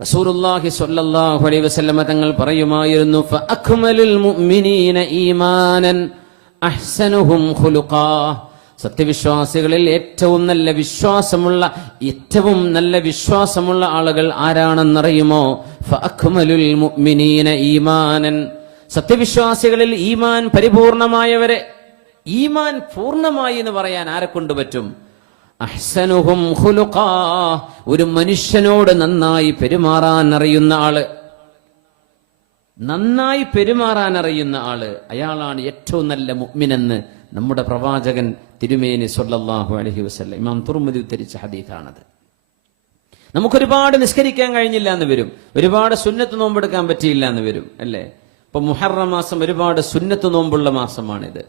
റസൂലുള്ളാഹി സ്വല്ലല്ലാഹു അലൈഹി വസല്ലമ തങ്ങൾ പറയുമായിരുന്നു ഫഅക്മലുൽ മുഅ്മിനീന ഈമാനൻ അഹ്സനുഹും ഖുലുഖാ. സത്യവിശ്വാസികളിൽ ഏറ്റവും നല്ല വിശ്വാസമുള്ള ഏറ്റവും നല്ല വിശ്വാസമുള്ള ആളുകൾ ആരാണെന്നറിയുമോ? ഫഅക്മലുൽ മുഅ്മിനീന ഈമാനൻ. സത്യവിശ്വാസികളിൽ ഈമാൻ പരിപൂർണമായവരെ ഈമാൻ പൂർണമായി എന്ന് പറയാൻ ആരെ കൊണ്ട് പറ്റും? അഹ്സനുഹും ഖുലുഖാ. ഒരു മനുഷ്യനോട് നന്നായി പെരുമാറാൻ അറിയുന്ന ആൾ. നന്നായി പെരുമാറാൻ അറിയുന്ന ആൾ അയാളാണ് ഏറ്റവും നല്ല മുഗ്മിനെന്ന് നമ്മുടെ പ്രവാചകൻ തിരുമേനി സൊല്ലാഹു അലഹി വസല്ലം ഇമാം തുർമുദി ഉദ്ധരിച്ച ഹദീഖാണത് നമുക്കൊരുപാട് നിസ്കരിക്കാൻ കഴിഞ്ഞില്ല എന്ന് വരും. ഒരുപാട് സുന്നത്ത് നോമ്പെടുക്കാൻ പറ്റിയില്ല എന്ന് വരും അല്ലേ? ഇപ്പൊ മുഹറ മാസം ഒരുപാട് സുന്നത്ത് നോമ്പുള്ള മാസമാണിത്.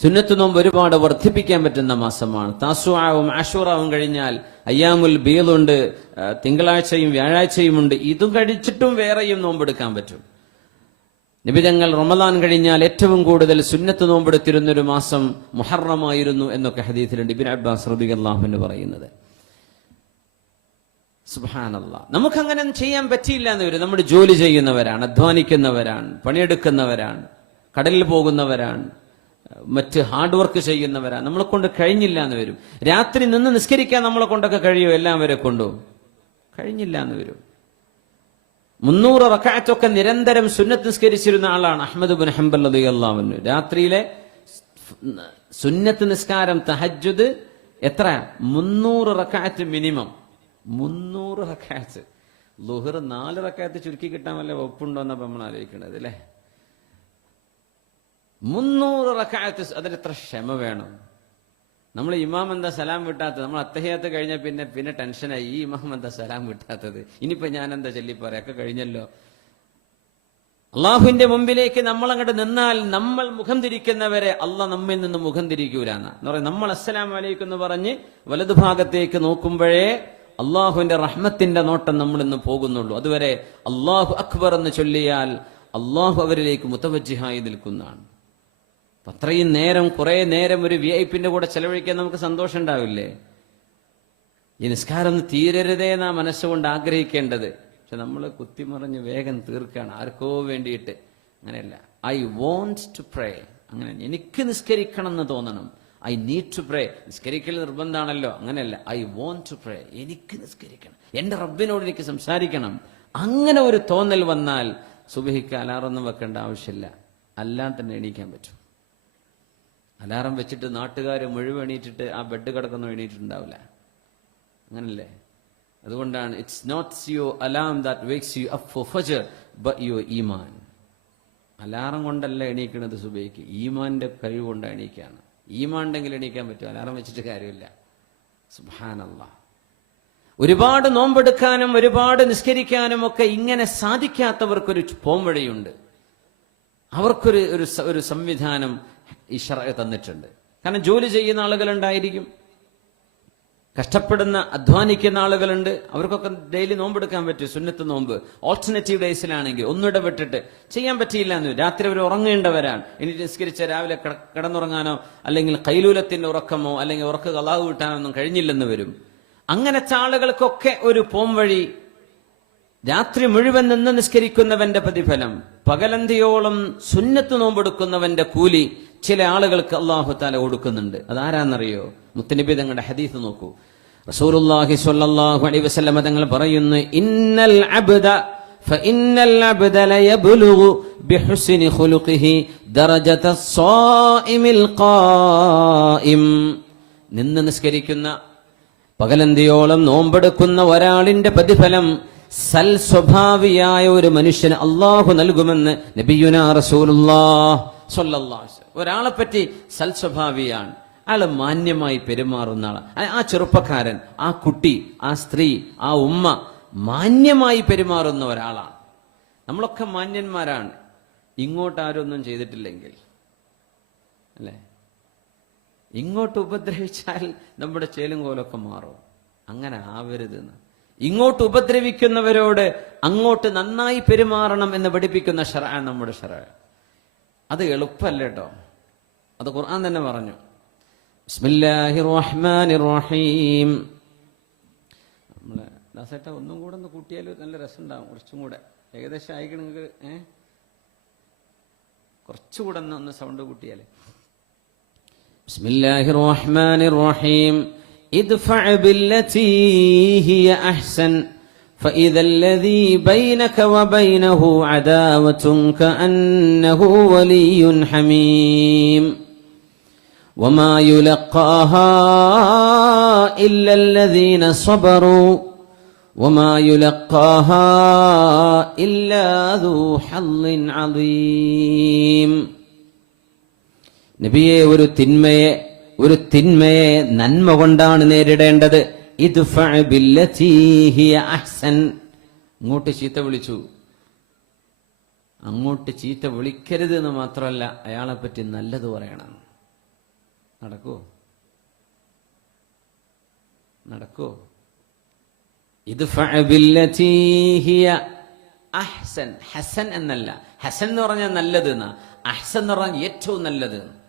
സുന്നത്ത് നോമ്പ് ഒരുപാട് വർദ്ധിപ്പിക്കാൻ പറ്റുന്ന മാസമാണ്. താസുവാവും ആഷൂറാവും കഴിഞ്ഞാൽ അയ്യാമുൽ ബീലുണ്ട് തിങ്കളാഴ്ചയും വ്യാഴാഴ്ചയും ഉണ്ട് ഇതും കഴിച്ചിട്ടും വേറെയും നോമ്പെടുക്കാൻ പറ്റും. നിബിതങ്ങൾ റമദാൻ കഴിഞ്ഞാൽ ഏറ്റവും കൂടുതൽ സുന്നത്ത് നോമ്പെടുത്തിരുന്ന ഒരു മാസം മുഹറമായിരുന്നു എന്നൊക്കെ ഹദീസിലുണ്ട് ഇബിൻ അബ്ബാസ് റബി അള്ളാഹുവിന് പറയുന്നത്. സുബാനല്ല നമുക്കങ്ങനെ ചെയ്യാൻ പറ്റിയില്ല എന്ന് വരും നമ്മൾ ജോലി ചെയ്യുന്നവരാണ് അധ്വാനിക്കുന്നവരാണ് പണിയെടുക്കുന്നവരാണ് കടലിൽ പോകുന്നവരാണ്. മറ്റ് ഹാർഡ് വർക്ക് ചെയ്യുന്നവരാണ് നമ്മളെ കൊണ്ട് കഴിഞ്ഞില്ല എന്ന് വരും. രാത്രി നിന്ന് നിസ്കരിക്കാൻ നമ്മളെ കൊണ്ടൊക്കെ കഴിയും? എല്ലാവരെ കൊണ്ടും. കഴിഞ്ഞില്ല എന്ന് വരും. മുന്നൂറ് റക്കാറ്റൊക്കെ നിരന്തരം സുന്നത്ത് നിസ്കരിച്ചിരുന്ന ആളാണ് അഹമ്മദ് ബിൻ ഹംബൽ അള്ളാഹുവിന് രാത്രിയിലെ സുന്നത്ത് നിസ്കാരം തഹജുദ് എത്ര? മുന്നൂറ് റക്കാറ്റ് മിനിമം. മുന്നൂറ് റക്കാറ്റ് ലുഹർ നാല് റക്കാറ്റ് ചുരുക്കി കിട്ടാൻ വല്ല ഒപ്പുണ്ടോ എന്നപ്പോ നമ്മൾ ആലോചിക്കേണ്ടത് അല്ലേ? മുന്നൂറ് റക്കായത്ത് അതിനെത്ര ക്ഷമ വേണം? നമ്മൾ ഇമാം എന്താ സലാം വിട്ടാത്തത്? നമ്മൾ അത്തഹ്യാത്ത് കഴിഞ്ഞ പിന്നെ പിന്നെ ടെൻഷനായി. ഈ ഇമാം എന്താ സലാം വിട്ടാത്തത്? ഇനിയിപ്പോ ഞാൻ എന്താ ചൊല്ലി പറയാ കഴിഞ്ഞല്ലോ. അള്ളാഹുവിന്റെ മുമ്പിലേക്ക് നമ്മൾ അങ്ങോട്ട് നിന്നാൽ നമ്മൾ മുഖം തിരിക്കുന്നവരെ അള്ളാഹ് നമ്മിൽ നിന്ന് മുഖം തിരിക്കൂലെന്ന്. എന്ന് പറയും നമ്മൾ അസ്സലാം വലൈക്കും എന്ന് പറഞ്ഞ് വലതുഭാഗത്തേക്ക് നോക്കുമ്പോഴേ അള്ളാഹുവിന്റെ റഹ്മത്തിന്റെ നോട്ടം നമ്മൾ ഇന്ന് പോകുന്നുള്ളൂ. അതുവരെ അള്ളാഹു അക്ബർ എന്ന് ചൊല്ലിയാൽ അള്ളാഹു അവരിലേക്ക് മുത്തവജിഹായി നിൽക്കുന്നതാണ്. അത്രയും നേരം കുറെ നേരം ഒരു വി ഐ പിന്റെ കൂടെ ചെലവഴിക്കാൻ നമുക്ക് സന്തോഷം ഉണ്ടാവില്ലേ? ഈ നിസ്കാരം ഒന്ന് തീരരുതേ നാ മനസ്സുകൊണ്ട് ആഗ്രഹിക്കേണ്ടത്. പക്ഷെ നമ്മൾ കുത്തിമറിഞ്ഞ് വേഗം തീർക്കുകയാണ്. ആർക്കോ വേണ്ടിയിട്ട്. അങ്ങനെയല്ല. ഐ വോണ്ട് ടു പ്രേ അങ്ങനെ എനിക്ക് നിസ്കരിക്കണം എന്ന് തോന്നണം. ഐ നീഡ് ടു പ്രേ നിസ്കരിക്കൽ നിർബന്ധമാണല്ലോ. അങ്ങനെയല്ല. ഐ വോണ്ട് ടു പ്രേ എനിക്ക് നിസ്കരിക്കണം. എന്റെ റബ്ബിനോട് എനിക്ക് സംസാരിക്കണം. അങ്ങനെ ഒരു തോന്നൽ വന്നാൽ സുബഹിക്ക് അലാറൊന്നും വെക്കേണ്ട ആവശ്യമില്ല. അല്ലാതെ തന്നെ എണീക്കാൻ പറ്റും. അലാറം വെച്ചിട്ട് നാട്ടുകാർ മുഴുവൻ എണീറ്റിട്ട് ആ ബെഡ് കിടക്കുന്ന എണീറ്റിട്ടുണ്ടാവില്ല. അങ്ങനല്ലേ? അതുകൊണ്ടാണ് it's not your alarm that wakes you up for ഫജർ ബട്ട് യുവർ ഈമാൻ അലാറം കൊണ്ടല്ല എണീക്കുന്നത് സുബൈക്ക്. ഈമാന്റെ കഴിവ് കൊണ്ട് എണീക്കാണ്. ഈമാൻ ഉണ്ടെങ്കിൽ എണീക്കാൻ പറ്റും? അലാറം വെച്ചിട്ട് കാര്യമില്ല. സുബാനല്ല ഒരുപാട് നോമ്പെടുക്കാനും ഒരുപാട് നിസ്കരിക്കാനും ഒക്കെ ഇങ്ങനെ സാധിക്കാത്തവർക്കൊരു പോംവഴിയുണ്ട്. അവർക്കൊരു ഒരു സംവിധാനം ഈ ഷറ തന്നിട്ടുണ്ട്. കാരണം ജോലി ചെയ്യുന്ന ആളുകളുണ്ടായിരിക്കും. കഷ്ടപ്പെടുന്ന അധ്വാനിക്കുന്ന ആളുകളുണ്ട്. അവർക്കൊക്കെ ഡെയിലി നോമ്പെടുക്കാൻ പറ്റും സുന്നത്ത് നോമ്പ്. ഓൾട്ടർനേറ്റീവ് ഡേയ്സിലാണെങ്കിൽ ഒന്നിടപെട്ടിട്ട് ചെയ്യാൻ പറ്റിയില്ല എന്ന്. രാത്രി അവർ ഉറങ്ങേണ്ടവരാണ്. ഇനി നിസ്കരിച്ച രാവിലെ കിട- കിടന്നുറങ്ങാനോ അല്ലെങ്കിൽ കൈലൂലത്തിന്റെ ഉറക്കമോ അല്ലെങ്കിൽ ഉറക്ക് കലാവ് കിട്ടാനോ ഒന്നും കഴിഞ്ഞില്ലെന്ന് വരും. അങ്ങനത്തെ ആളുകൾക്കൊക്കെ ഒരു പോംവഴി രാത്രി മുഴുവൻ നിന്ന് നിസ്കരിക്കുന്നവന്റെ പ്രതിഫലം പകലന്തിയോളം സുന്നത്ത് നോമ്പെടുക്കുന്നവന്റെ കൂലി ചില ആളുകൾക്ക് അള്ളാഹു താല കൊടുക്കുന്നുണ്ട് അതാരാന്നറിയോ മുത്തനബി തങ്ങളുടെ ഹദീസ് നോക്കൂ റസൂലുള്ളാഹി സ്വല്ലല്ലാഹു അലൈഹി വസല്ലമ തങ്ങൾ പറയുന്നു ഇന്നൽ അബ്ദ فإن العبد ليبلغ بحسن خلقه درجة الصائم القائم നിന്ന് നിസ്കരിക്കുന്ന പകലന്തിയോളം നോമ്പെടുക്കുന്ന ഒരാളിന്റെ പ്രതിഫലം സൽ സ്വഭാവിയായ ഒരു മനുഷ്യന് അള്ളാഹു നൽകുമെന്ന് നബിയുന. ഒരാളെ പറ്റി സൽ സ്വഭാവിയാണ്. അയാൾ മാന്യമായി പെരുമാറുന്ന ആൾ. ആ- ചെറുപ്പക്കാരൻ ആ കുട്ടി ആ സ്ത്രീ ആ ഉമ്മ മാന്യമായി പെരുമാറുന്ന ഒരാളാണ് നമ്മളൊക്കെ മാന്യന്മാരാണ്. ഇങ്ങോട്ട് ആരും ഒന്നും ചെയ്തിട്ടില്ലെങ്കിൽ അല്ലേ? ഇങ്ങോട്ട് ഉപദ്രവിച്ചാൽ നമ്മുടെ ചേലും കോലൊക്കെ മാറും. അങ്ങനെ ആവരുതെന്ന്. ഇങ്ങോട്ട് ഉപദ്രവിക്കുന്നവരോട് അങ്ങോട്ട് നന്നായി പെരുമാറണം എന്ന് പഠിപ്പിക്കുന്ന ഷെറാണ് നമ്മുടെ ഷറ അത് എളുപ്പമല്ല കേട്ടോ. അത് ഖുർആൻ തന്നെ പറഞ്ഞു. നമ്മളെ ദാസേട്ട ഒന്നും കൂടെ ഒന്ന് കൂട്ടിയാൽ നല്ല രസമുണ്ടാവും. കുറച്ചും കൂടെ. ഏകദേശം അയക്കണമെങ്കിൽ ഏ? കുറച്ചുകൂടെ ഒന്ന് സൗണ്ട് കൂട്ടിയാലേ. ബിസ്മില്ലാഹിർ റഹ്മാനിർ റഹീം ادفع بالتي هي احسن فاذا الذي بينك وبينه عداوه كانه ولي حميم وما يلقاها الا الذين صبروا وما يلقاها الا ذو حظ عظيم നബിയെ ഒരു തിന്മയെ ഒരു തിന്മയെ നന്മ കൊണ്ടാണ് നേരിടേണ്ടത്. ഇത് അഹ്സൻ. അങ്ങോട്ട് ചീത്ത വിളിച്ചു. അങ്ങോട്ട് ചീത്ത വിളിക്കരുത് എന്ന് മാത്രമല്ല അയാളെ പറ്റി നല്ലത് പറയണം. നടക്കൂ നടക്കൂ ഇത് അഹ്സൻ. ഹസൻ എന്നല്ല. ഹസൻ എന്ന് പറഞ്ഞാൽ നല്ലത് എന്നാ. അഹ്സൻ എന്ന് പറഞ്ഞാൽ ഏറ്റവും നല്ലത്. എന്ന്.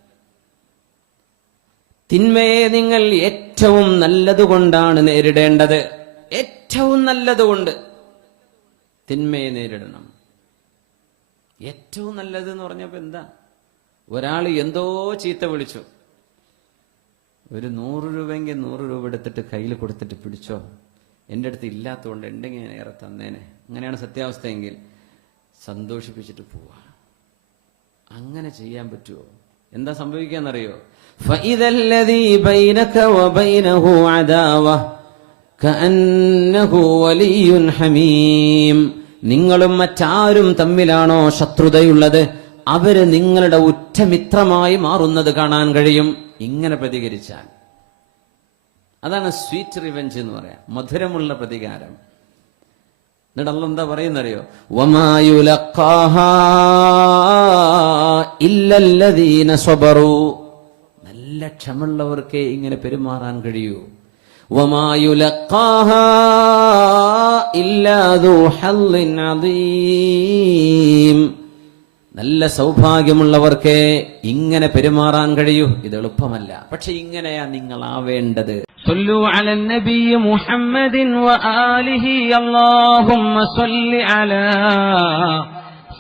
തിന്മയെ നിങ്ങൾ ഏറ്റവും നല്ലതുകൊണ്ടാണ് നേരിടേണ്ടത്. ഏറ്റവും നല്ലതുകൊണ്ട് തിന്മയെ നേരിടണം. ഏറ്റവും നല്ലത് എന്ന് പറഞ്ഞപ്പോ എന്താ? ഒരാൾ എന്തോ ചീത്ത വിളിച്ചു. ഒരു നൂറ് രൂപയെങ്കിൽ നൂറ് രൂപ എടുത്തിട്ട് കയ്യിൽ കൊടുത്തിട്ട് പിടിച്ചോ? എന്റെ അടുത്ത് ഇല്ലാത്തതുകൊണ്ട് ഉണ്ടെങ്കിൽ ഞാൻ ഏറെ തന്നേനെ. അങ്ങനെയാണ് സത്യാവസ്ഥയെങ്കിൽ സന്തോഷിപ്പിച്ചിട്ട് പോവാ. അങ്ങനെ ചെയ്യാൻ പറ്റുമോ എന്താ സംഭവിക്കാന്നറിയോ? فإذا الذي بينك وبينه عداوة كأنه ولي حميم നിങ്ങളും മറ്റാരും തമ്മിലാണോ ശത്രുതയുള്ളത് അവര് നിങ്ങളുടെ ഉറ്റമിത്രമായി മാറുന്നത് കാണാൻ കഴിയും ഇങ്ങനെ പ്രതികരിച്ചാൽ അതാണ് സ്വീറ്റ് റിവെഞ്ച് എന്ന് പറയാം മധുരമുള്ള പ്രതികാരം എന്നിട്ട് അല്ല എന്താ പറയുന്നറിയോ വമായുലഖാഹാ ഇല്ലല്ലദീന സ്വബറു നല്ല ക്ഷമുള്ളവർക്കേ ഇങ്ങനെ പെരുമാറാൻ കഴിയൂ വമായുലഖാഹാ ഇല്ലാദു ഹല്ലിൻ അദീം നല്ല സൗഭാഗ്യമുള്ളവർക്ക് ഇങ്ങനെ പെരുമാറാൻ കഴിയൂ ഇത് എളുപ്പമല്ല പക്ഷെ ഇങ്ങനെയാ നിങ്ങൾ ആവേണ്ടത് صلوا على النبي محمد وآله اللهم صل على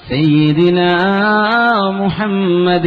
سيدنا محمد